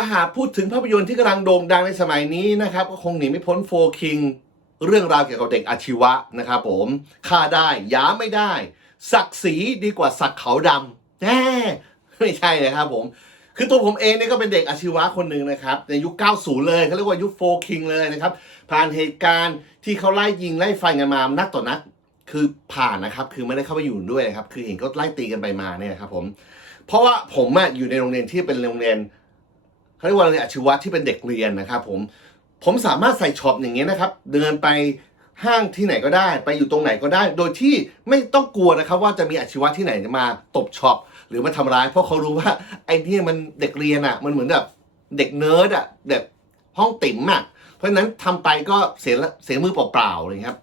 าหากพูดถึงภาพยนตร์ที่กำลังโด่งดังในสมัยนี้นะครับ ก็คงหนีไม่พ้นโฟคิงเรื่องราวเกี่ยวกับเด็กอาชีวะนะครับผมฆ่าได้ย้าไม่ได้ ศักดิ์ศรีดีกว่าศักดิ์เขาดำแน่ไม่ใช่นะครับผม คือตัวผมเองเนี่ยก็เป็นเด็กอาชีวะคนหนึ่งนะครับ ในยุค 90 เลยเขาเรียกว่ายุคโฟคิงเลยนะครับ ผ่านเหตุการณ์ที่เขาไล่ยิงไล่ฟันกันมานักต่อนัก คือผ่านนะครับ คือไม่ได้เข้าไปอยู่ด้วยนะครับ คือเห็นก็ไล่ตีกันไปมาเนี่ยครับผม เพราะว่าผมอะอยู่ในโรงเรียนที่เป็นโรงเรียน เขาเรียกว่าโรเรียนอาชีวะที่เป็นเด็กเรียนนะครับผมผมสามารถใส่ช็อปอย่างเงี้ยนะครับ เดินไปห้างที่ไหนก็ได้ ไปอยู่ตรงไหนก็ได้ โดยที่ไม่ต้องกลัวนะครับ ว่าจะมีอาชีวะที่ไหนมาตบช็อปหรือมาทำร้าย เพราะเขารู้ว่าไอ้นี่มันเด็กเรียนอะมันเหมือนแบบเด็กเนิร์ดอะแบบห้องติ๋มอะเพราะฉะนั้นทำไปก็เสียเสียมือเปล่าๆเลยครับ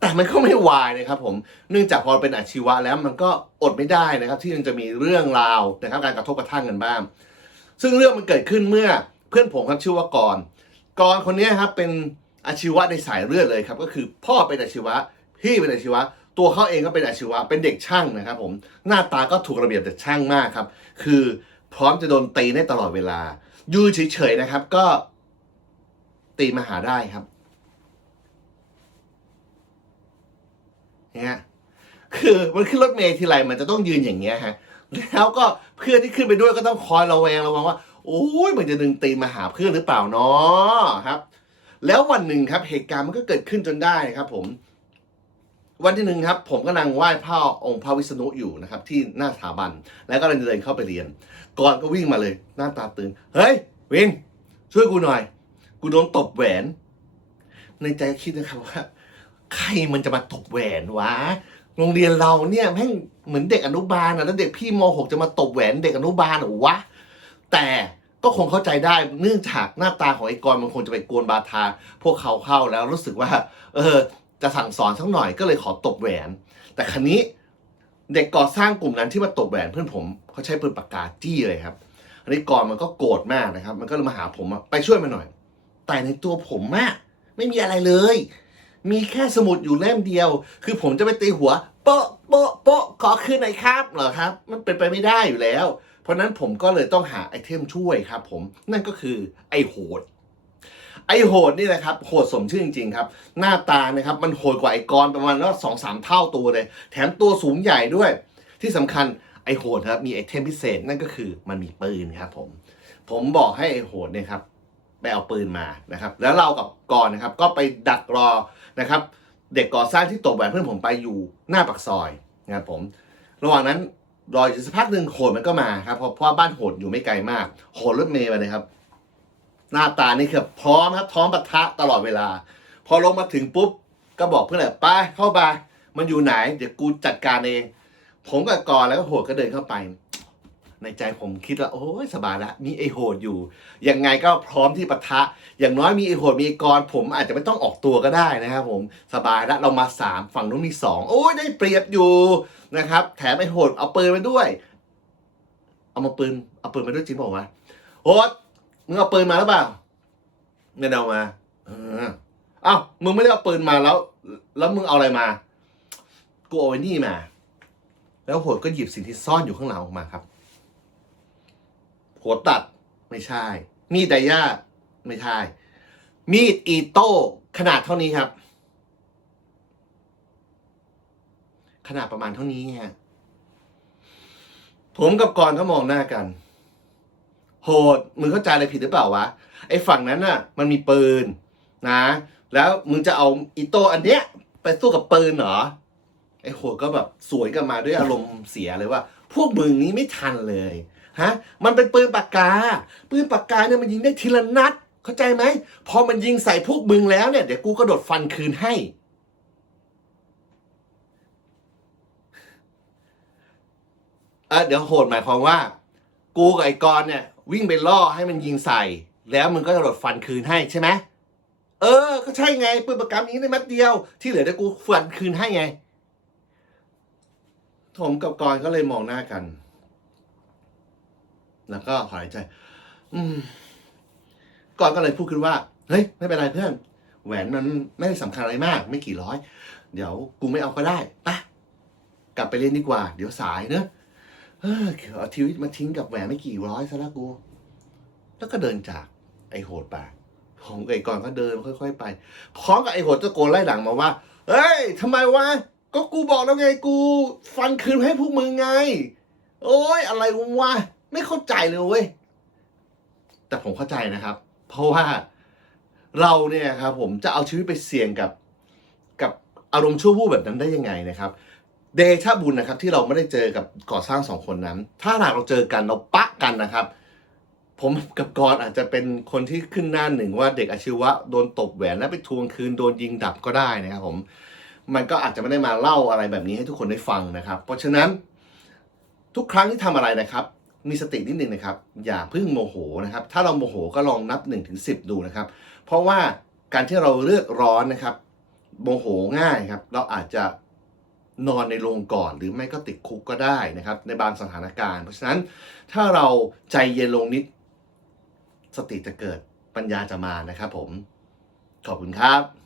แต่มันก็ไม่วายนะครับผมเนื่องจากพอเป็นอาชีวะแล้วมันก็อดไม่ได้นะครับ ที่มันจะมีเรื่องราวนะครับ การกระทบกระทั่งกันบ้าง ซึ่งเรื่องมันเกิดขึ้นเมื่อเพื่อนผมครับชื่อว่ากรณ์กรณ์คนนี้ครับเป็นอาชีวะในสายเลือดเลยครับก็คือพ่อเป็นอาชีวะพี่เป็นอาชีวะ ตัวเขาเองก็เป็นอาชีวะเป็นเด็กช่างนะครับผมหน้าตาก็ถูกระเบียบแต่ช่างมากครับ คือพร้อมจะโดนตีได้ตลอดเวลาอยืนเฉยๆนะครับ ก็ตีมาหาได้ครับเนี่ย คือมันขึ้นรถเมล์ทีไรมันจะต้องยืนอย่างเงี้ยฮะ แล้วก็เพื่อนที่ขึ้นไปด้วยก็ต้องคอยระแวงระวังว่าโอ้ยมันจะดึงตีนมาหาเพื่อนหรือเปล่าเนาะครับ แล้ววันหนึ่งครับเหตุการณ์มันก็เกิดขึ้นจนได้ครับ ผม วันที่หนึ่งครับ ผมกำลังไหว้พ่อองค์พระวิษณุอยู่นะครับ ที่หน้าสถาบัน แล้วก็กำลังเดินเข้าไปเรียน ก่อนก็วิ่งมาเลย หน้าตาตื่นเฮ้ยวินช่วยกูหน่อย กูโดนตบแหวน ในใจคิดนะครับว่า ใครมันจะมาตบแหวนวะ โรงเรียนเราเนี่ยแม่งเหมือนเด็กอนุบาลอะแล้วเด็กพี่ม .6 จะมาตบแหวนเด็กอนุบาลเหรอวะแต่ก็คงเข้าใจได้เนื่องจากหน้าตาของไอ้กรมันคงจะไปกวนบาทา พวกเขาเข้าแล้วรู้สึกว่า เออ จะสั่งสอนสักหน่อยก็เลยขอตบแหวน แต่คันนี้เด็กก่อสร้างกลุ่มนั้นที่มาตบแหวนเพื่อนผมเขาใช้ปืนปากกาจี้เลยครับ อันนี้กรมันก็โกรธมากนะครับ มันก็เลยมาหาผมอะไปช่วยมันหน่อย แต่ในตัวผมอะไม่มีอะไรเลย มีแค่สมุดอยู่เล่มเดียว คือผมจะไปตีหัว โป๊ะโป๊ะโป๊ะขอคืนหน่อยครับเหรอครับ มันเป็นไปไม่ได้อยู่แล้ว เพราะนั้นผมก็เลยต้องหาไอเทมช่วยครับผมนั่นก็คือไอโหดไอโหดนี่แหละครับโหดสมชื่อจริงๆครับ หน้าตานะครับมันโหดกว่าไอกรประมาณว่าสองสามเท่าตัวเลย แถมตัวสูงใหญ่ด้วย ที่สำคัญไอโหดครับมีไอเทมพิเศษนั่นก็คือมันมีปืนครับผม ผมบอกให้ไอโหดเนี่ยครับ ไปเอาปืนมานะครับ แล้วเรากับกรนะครับ ก็ไปดักรอนะครับ เด็กก่อสร้างที่ตกแหวนเพื่อนผมไปอยู่หน้าปากซอยนะครับผม ระหว่างนั้นรออยู่สักพักหนึ่งโหดมันก็มาครับเพราะเพราะว่าบ้านโหดอยู่ไม่ไกลมาก โหดรถเมย์มาเลยครับ หน้าตานี่คือพร้อมครับท้องปะทะตลอดเวลา พอลงมาถึงปุ๊บ ก็บอกเพื่อนเลยไปเข้าไปมันอยู่ไหน เดี๋ยวกูจัดการเอง ผมกับกรแล้วก็โหดก็เดินเข้าไป ในใจผมคิดว่าโอ้ยสบายละมีไอโหดอยู่ยังไงก็พร้อมที่ปะทะ อย่างน้อยมีไอโหดมีไอกรผมอาจจะไม่ต้องออกตัวก็ได้นะครับผมสบายล้วเรามาสามฝั่งนู้นมีสองโอ้ยได้เปรียบอยู่นะครับ แถมไอโหดเอาปืนมาด้วย เอามาปืนเอาปืนมาด้วยจริงบอกว่าวะโหดมึงเอาปืนมาหรือเปล่าไม่ได้เอามาเอออ้ามึงไม่ได้เอาปืนมาแล้ว แล้วมึงเอาอะไรมา กูเอาไอ้นี่มา แล้วโหดก็หยิบสิ่งที่ซ่อนอยู่ข้างหลังออกมาครับ หัวตัดไม่ใช่ มีดไดย่าไม่ใช่ มีดอีโต้ขนาดเท่านี้ครับ ขนาดประมาณเท่านี้ฮะผมกับกรก็มองหน้ากัน โหดมึงเข้าใจอะไรผิดหรือเปล่าวะไอ้ฝั่งนั้นน่ะ มันมีปืนนะ แล้วมึงจะเอาอีโต้อันเนี้ย ไปสู้กับปืนเหรอไอ้โหดก็แบบสวยกลันมาด้วยอารมณ์เสียเลยว่า พวกมึงนี้ไม่ทันเลย ฮะมันเป็นปืนปากกา ปืนปากกาเนี่ยมันยิงได้ทีละนัด เข้าใจไหมพอมันยิงใส่พวกมึงแล้วเนี่ยเดี๋ยวกูกระโดดฟันคืนให้ เออเดี๋ยวโหดหมายความว่า กูกับไอ้กรเนี่ย วิ่งไปล่อให้มันยิงใส่ แล้วมึงก็กระโดดฟันคืนให้ใช่ไหมเออ ก็ใช่ไงปืนปากกายิงได้มัดเดียว ที่เหลือเดี๋ยวกูฟันคืนให้ไงผมกับกรก็เลยมองหน้ากัน แล้วก็หายใจ อืมก่อนก็เลยพูดขึ้นว่า เฮ้ย ไม่เป็นไรเพื่อน แหวนมันไม่ได้สำคัญอะไรมาก ไม่กี่ร้อย เดี๋ยวกูไม่เอาก็ได้ปะกลับไปเรียนดีกว่า เดี๋ยวสายเนอะเออเอาชีวิตมาทิ้งกับแหวนไม่กี่ร้อยซะล้วกู แล้วก็เดินจากไอ้โหดไปของไอ้กรก็เดินค่อย ๆ ไป พร้อมกับไอ้โหดตะโกนไล่หลังมาว่า เฮ้ยทำไมวะ ก็กูบอกแล้วไงกู ฟันคืนให้พวกมึงไง โอ้ยอะไรวะ ไม่เข้าใจเลยเว้ยแต่ผมเข้าใจนะครับ เพราะว่าเราเนี่ยครับผมจะเอาชีวิตไปเสี่ยงกับกับอารมณ์ชั่ววูบแบบนั้นได้ยังไงนะครับ เดชะบุญนะครับ ที่เราไม่ได้เจอกับก่อสร้างสองคนนั้น ถ้าหากเราเจอกันเราปะกันนะครับ ผมกับกรอาจจะเป็นคนที่ขึ้นหน้าหนึ่งว่าเด็กอาชีวะโดนตบแหวนแล้วไปทวงคืนโดนยิงดับก็ได้นะครับผมมันก็อาจจะไม่ได้มาเล่าอะไรแบบนี้ให้ทุกคนได้ฟังนะครับ เพราะฉะนั้นทุกครั้งที่ทำอะไรนะครับ มีสตินิดนึงนะครับ อย่าเพึ่งโมโหนะครับ ถ้าเราโมโหก็ลองนับ1นถึงสิดูนะครับ เพราะว่าการที่เราเลือกร้อนนะครับ โมโหง่ายครับ เราอาจจะนอนในโรงก่อน หรือไม่ก็ติดคุกก็ได้นะครับ ในบางสถานการณ์ เพราะฉะนั้นถ้าเราใจเย็นลงนิด สติจะเกิดปัญญาจะมานะครับ ผม ขอบคุณครับ